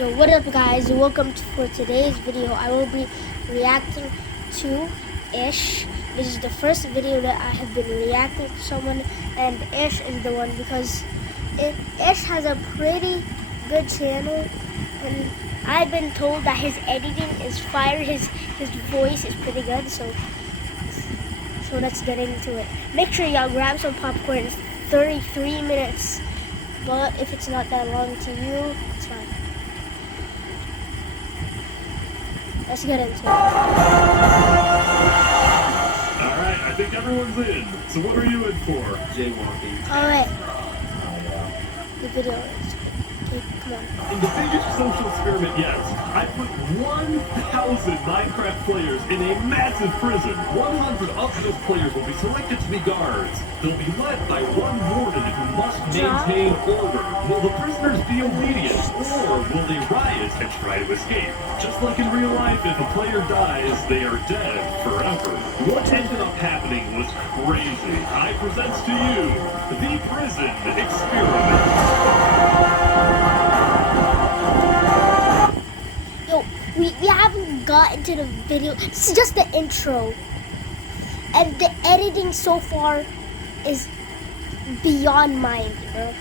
Yo, what up guys? Welcome for today's video. I will be reacting to Ish. This is the first video that I have been reacting to someone, and Ish is the one because Ish has a pretty good channel, and I've been told that his editing is fire, his voice is pretty good, so let's get into it. Make sure y'all grab some popcorn. It's 33 minutes, but if it's not that long to you, it's fine. Let's get into it. Alright, I think everyone's in. So what are you in for? Jaywalking. Alright. The video is okay, come on. In the biggest social experiment yet, I put 1,000 Minecraft players in a massive prison. 100 of those players will be selected to be guards. They'll be led by one warden who must maintain order. Will the prisoners be obedient, or will they riot and try to escape? Just like in real life, if a player dies, they are dead forever. What ended up happening was crazy. I present to you the prison experiment. Yo, we haven't gotten to the video. This is just the intro. And the editing so far is beyond mine, bro.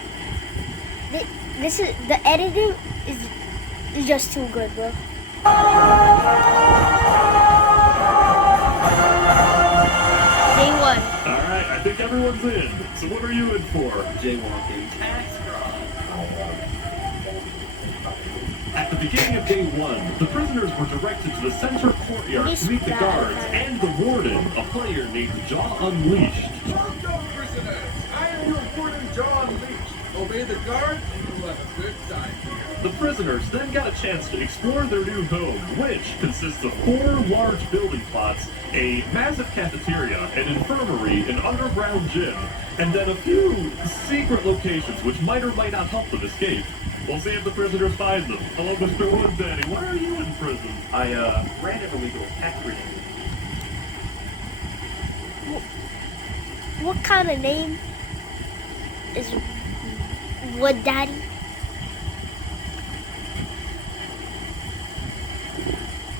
The editing is just too good, bro. Day one. Alright, I think everyone's in. So what are you in for? Jaywalking. At the beginning of day one, the prisoners were directed to the center courtyard to meet the guards and the warden, a player named Jaw Unleashed. Welcome, prisoners! I am your warden, John Leach. Obey the guards and you will have a good time here. The prisoners then got a chance to explore their new home, which consists of 4 large building plots, a massive cafeteria, an infirmary, an underground gym, and then a few secret locations which might or might not help them escape. We'll see if the prisoners find them. Hello, Mr. Wood Daddy. Why are you in prison? I ran an illegal tech grenade. What kind of name is Wood Daddy?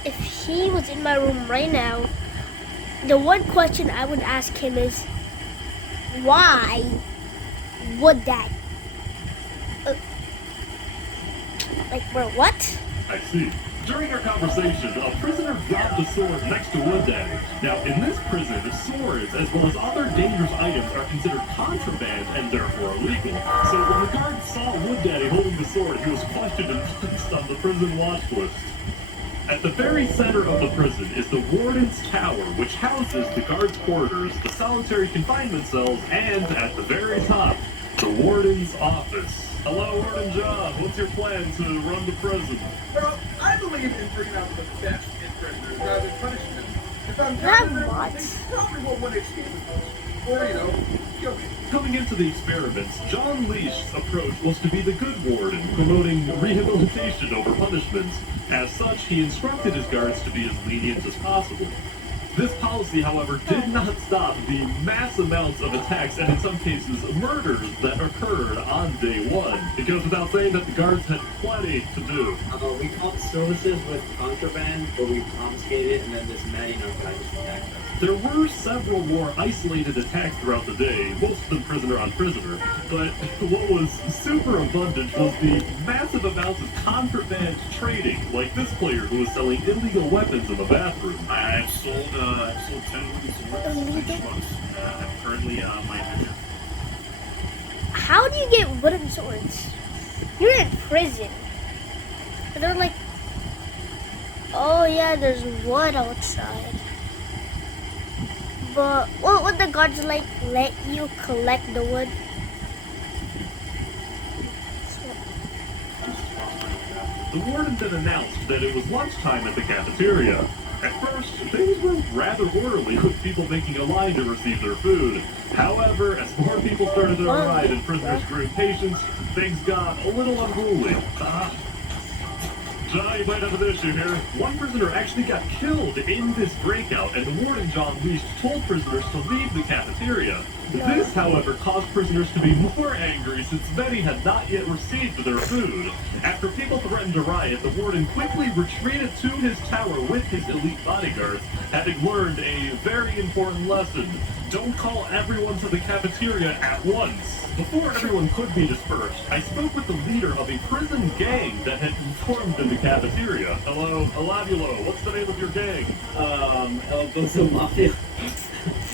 If he was in my room right now, the one question I would ask him is, why Wood Daddy? Like, bro, what? I see. During our conversation, a prisoner dropped a sword next to Wood Daddy. Now, in this prison, swords, as well as other dangerous items, are considered contraband and therefore illegal. So when the guard saw Wood Daddy holding the sword, he was questioned and placed on the prison watch list. At the very center of the prison is the Warden's Tower, which houses the guards' quarters, the solitary confinement cells, and, at the very top, the Warden's office. Hello, Warden John. What's your plan to run the prison? Well, I believe in bringing out the best in prisoners rather than punishing them. If I'm Not judging them, what? they probably won't want to escape with us. Or, kill me. Coming into the experiments, John Leash's approach was to be the good warden, promoting rehabilitation over punishments. As such, he instructed his guards to be as lenient as possible. This policy, however, did not stop the mass amounts of attacks and, in some cases, murders that occurred on day one. It goes without saying that the guards had plenty to do. We caught services with contraband, but we confiscated it, and then this Matty Nuff guy just attacked us. There were several more isolated attacks throughout the day, most of them prisoner on prisoner, but what was super abundant was the massive amounts of contraband trading, like this player who was selling illegal weapons in the bathroom. I've sold 10 wooden swords in 6 months. I'm currently my manager. How do you get wooden swords? You're in prison. And they're like, oh yeah, there's wood outside. But what would the guards like let you collect the wood? The warden then announced that it was lunchtime at the cafeteria. At first, things were rather orderly, with people making a line to receive their food. However, as more people started to arrive and prisoners grew impatient, things got a little unruly. John, you might have an issue here. One prisoner actually got killed in this breakout, and the warden, John Leach, told prisoners to leave the cafeteria. This, however, caused prisoners to be more angry since many had not yet received their food. After people threatened to riot, the warden quickly retreated to his tower with his elite bodyguards, having learned a very important lesson. Don't call everyone to the cafeteria at once. Before everyone could be dispersed, I spoke with the leader of a prison gang that had formed in the cafeteria. Hello, Alabulo, what's the name of your gang? El Bozo Mafia.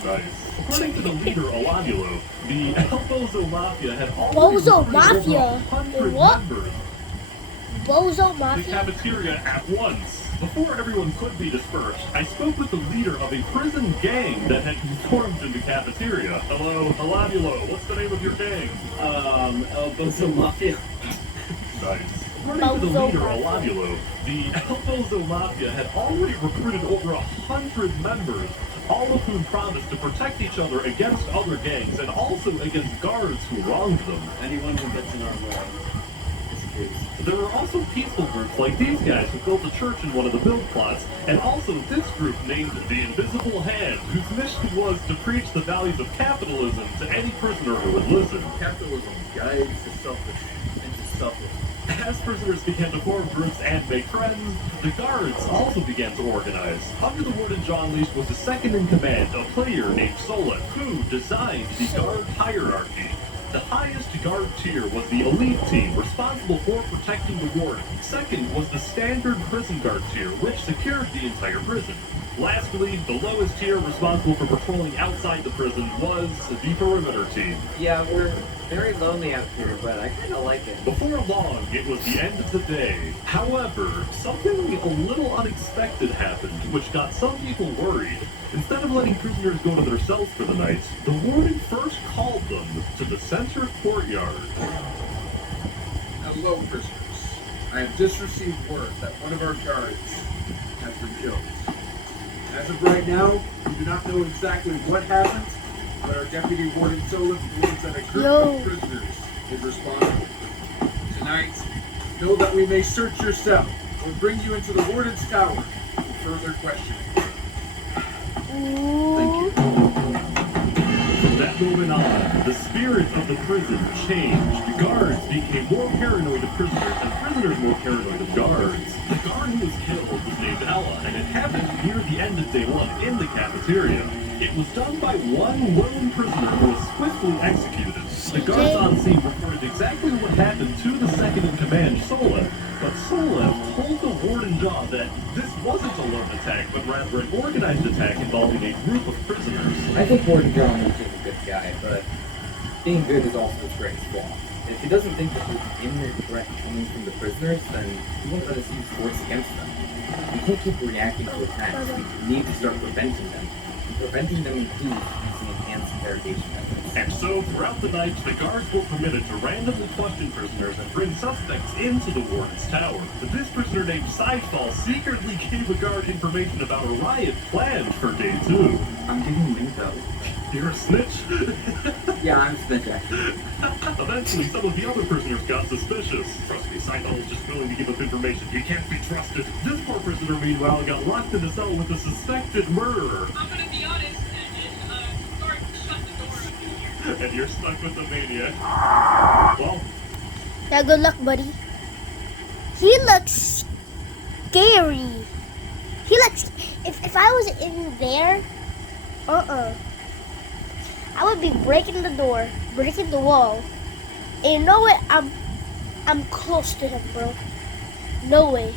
Nice. According to the leader, Olabulo, the El Bozo Mafia had already Bozo recruited Mafia? over 100 What? members Bozo the Mafia? cafeteria at once. Before everyone could be dispersed, I spoke with the leader of a prison gang that had formed in the cafeteria. Hello, Alabulo, what's the name of your gang? El Bozo Mafia. Nice. According to the Bozo leader, Mafia. Olabulo, the El Bozo Mafia had already recruited over 100 members, all of whom promised to protect each other against other gangs and also against guards who wronged them. Anyone who gets in our way disappears. There were also peaceful groups like these guys who built a church in one of the build plots, and also this group named the Invisible Hand, whose mission was to preach the values of capitalism to any prisoner who would listen. Capitalism guides the selfish into selfless. As prisoners began to form groups and make friends, the guards also began to organize. Under the warden John Leash was the second in command, a player named Sola, who designed the guard hierarchy. The highest guard tier was the elite team, responsible for protecting the warden. Second was the standard prison guard tier, which secured the entire prison. Lastly, the lowest tier, responsible for patrolling outside the prison, was the perimeter team. Yeah, we're very lonely out here, but I kind of like it. Before long, it was the end of the day. However, something a little unexpected happened, which got some people worried. Instead of letting prisoners go to their cells for the night, the warden first called them to the center courtyard. Hello, prisoners. I have just received word that one of our guards has been killed. As of right now, we do not know exactly what happened, but our deputy warden Sola believes that a group Yo. of prisoners is responsible. Tonight, know that we may search your cell or bring you into the warden's tower for further questioning. Ooh. From that moment on, the spirit of the prison changed. Guards became more paranoid of prisoners, and prisoners more paranoid of guards. The guard who was killed was named Ella, and it happened near the end of day one in the cafeteria. It was done by one lone prisoner who was swiftly executed. The guards on scene reported exactly what happened to the second in command, Solev, but Solev told the warden John that this wasn't a lone attack, but rather an organized attack involving a group of prisoners. I think Warden John is a good guy, but being good is also his greatest flaw. If he doesn't think that there's an imminent threat coming from the prisoners, then he won't let us use force against them. We can't keep reacting to attacks. We need to start preventing them. And preventing them includes using enhanced interrogation methods. And so, throughout the night, the guards were permitted to randomly question prisoners and bring suspects into the warden's tower. This prisoner named Sidefall secretly gave a guard information about a riot planned for day 2. I'm giving him info. You're a snitch? Yeah, I'm snitch actually. Eventually, some of the other prisoners got suspicious. Trust me, Sidefall is just willing to give up information. He can't be trusted. This poor prisoner, meanwhile, got locked in a cell with a suspected murderer. I'm gonna be honest, Guard, shut the door up in here. And you're stuck with the maniac. Well, Yeah, good luck, buddy. He looks scary. He looks. If I was in there, I would be breaking the door, breaking the wall. And you know what? I'm close to him, bro. No way.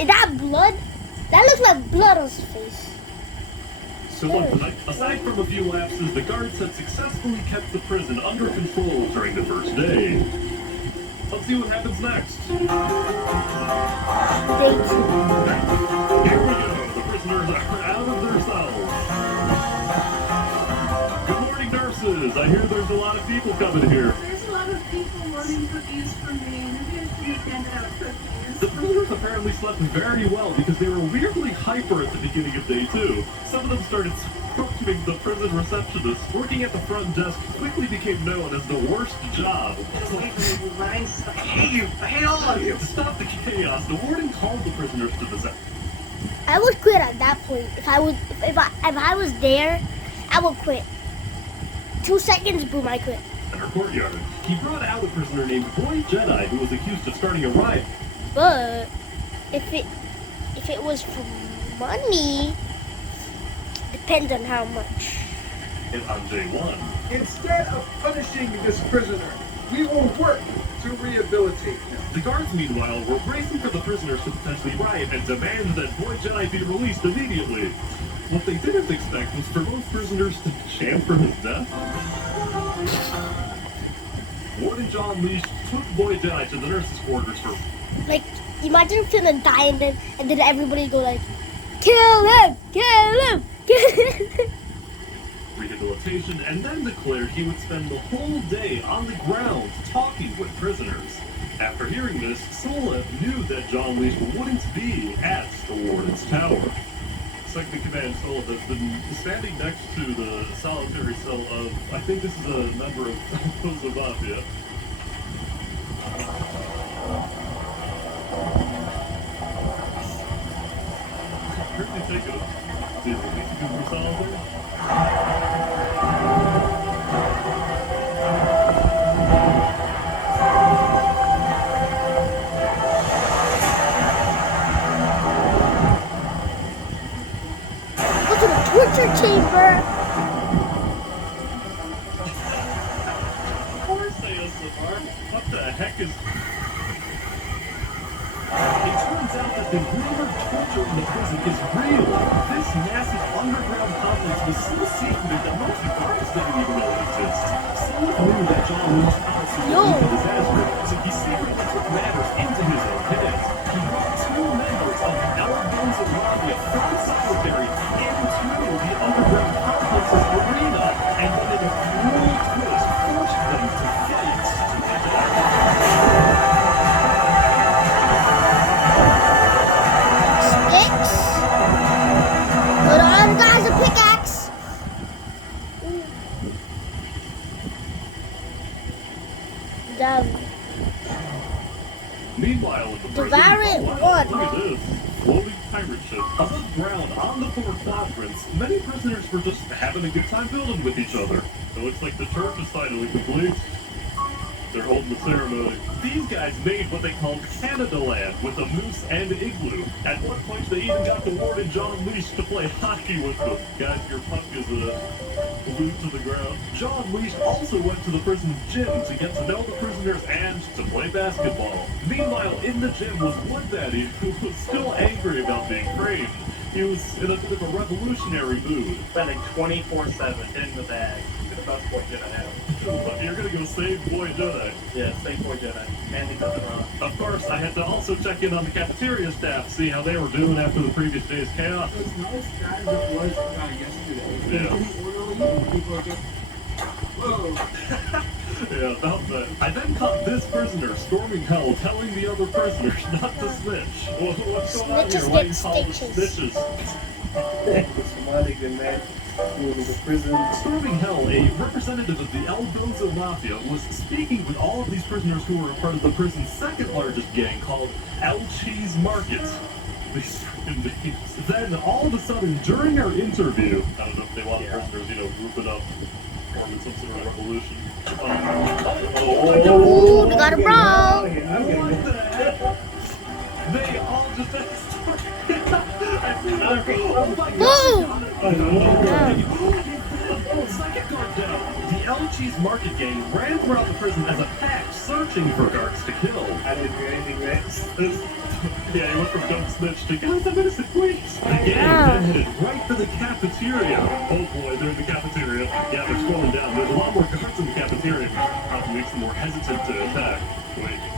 Is that blood? That looks like blood on his face. so look, aside from a few lapses, the guards had successfully kept the prison under control during the first day. Let's see what happens next. Day 2. Here we go. The prisoners are out of their cells. Good morning, nurses. I hear there's a lot of people coming here. There's a lot of people wanting cookies from me, and I'm going to be handing out cookies. The prisoners apparently slept very well because they were weirdly hyper at the beginning of day 2. Some of them started scorching the prison receptionist. Working at the front desk quickly became known as the worst job. I hate you. I hate all of you. To stop the chaos, the warden called the prisoners to the cell. I would quit at that point. If I was there, I I will quit. 2 seconds, boom, I quit. In her courtyard, he brought out a prisoner named Boy Jedi who was accused of starting a riot. But if it was for money, depends on how much. And on J1, Instead of punishing this prisoner, we will work to rehabilitate him. the guards, meanwhile, were bracing for the prisoners to potentially riot and demand that Boy Jedi be released immediately. What they didn't expect was for those prisoners to chant for his death. Warden John Leash took Boy Jedi to the nurses' quarters for Like, imagine if gonna die and then everybody go like, kill him, kill him, kill him. rehabilitation and then declared he would spend the whole day on the ground talking with prisoners. After hearing this, Solev knew that John Leash wouldn't be at the warden's tower. Second in command Solev has been standing next to the solitary cell of, I think this is a member of the Mafia. Apparently take it. Did you think you were solitary? Go to the torture chamber. Of course, ASMR. What the heck is... It turns out that the rumored torture in the prison is real. This massive underground complex was so secretive that most guards didn't even know it exists. Someone knew that John Lee's policy would lead to disaster, so he secretly took matters into his own hands. He brought 2 members of El Gonzo Mafia from solitary into the underground complex's arena, and then in a cruel twist, forced them to fight to the death. Sticks. Put on, guys, a pickaxe. Damn. Meanwhile, in the prison, Devour it, wow, what? look at this. Floating pirate ship. Above ground, on the 4 quadrants, many prisoners were just having a good time building with each other. It looks like the church is finally complete. They're holding the ceremony. These guys made what they called Canada Land with a moose and igloo. At one point, they even got the warden John Leash to play hockey with them. Guys, your puck is glued to the ground. John Leash also went to the prison's gym to get to know the prisoners and to play basketball. Meanwhile, in the gym was Wood Daddy, who was still angry about being framed. He was in a bit of a revolutionary mood. Spending 24/7 in the bag. The best boy Jedi have. You're gonna go save Boy Jedi. Yeah, same boy Jedi. And he doesn't run. Of course, I had to also check in on the cafeteria staff, see how they were doing after the previous day's chaos. As nice as it was yesterday, it's Yeah. pretty orderly, and people are just, whoa. Yeah, about that. I then caught this prisoner storming hell, telling the other prisoners not to snitch. What's going on here? Snitches Why do get you call them stitches. snitches? Storming Hell, a representative of the El Gonzo Mafia, was speaking with all of these prisoners who were a part of the prison's second largest gang called El Cheese Market. These freaking names. Then, all of a sudden, during our interview, I don't know if they want the prisoners, grouping up, forming some sort of revolution. Ooh, they got a brawl. What the heck? They all just I see that. Oh my god. Second guard down. The El Cheese Market gang ran throughout the prison as a pack, searching for guards to kill. I didn't do anything next. Yeah, he went from dumb snitch to guys, I'm innocent, please. The gang then headed right for the cafeteria. Oh boy, they're in the cafeteria. Yeah, they're scrolling down. There's a lot more guards in the cafeteria. Probably makes them more hesitant to attack.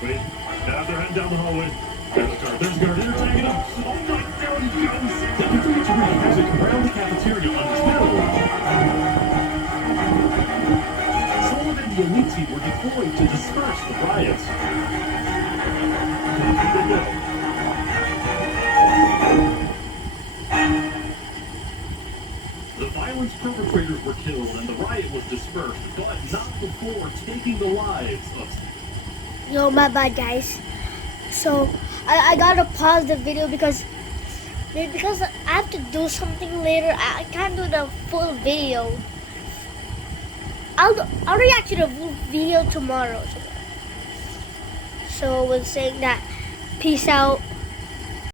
Wait. Now they're heading down the hallway. There's a guard. They're tagging him. Oh my god, he's guns. They continue to wreak havoc around the cafeteria until Sullivan and the elite team were deployed to disperse the riots. Here they go. The violence perpetrators were killed and the riot was dispersed, but not before taking the lives of... Yo, my bad, guys. So I gotta pause the video because Maybe because I have to do something later, I can't do the full video. I'll react to the full video tomorrow. So with saying that, peace out.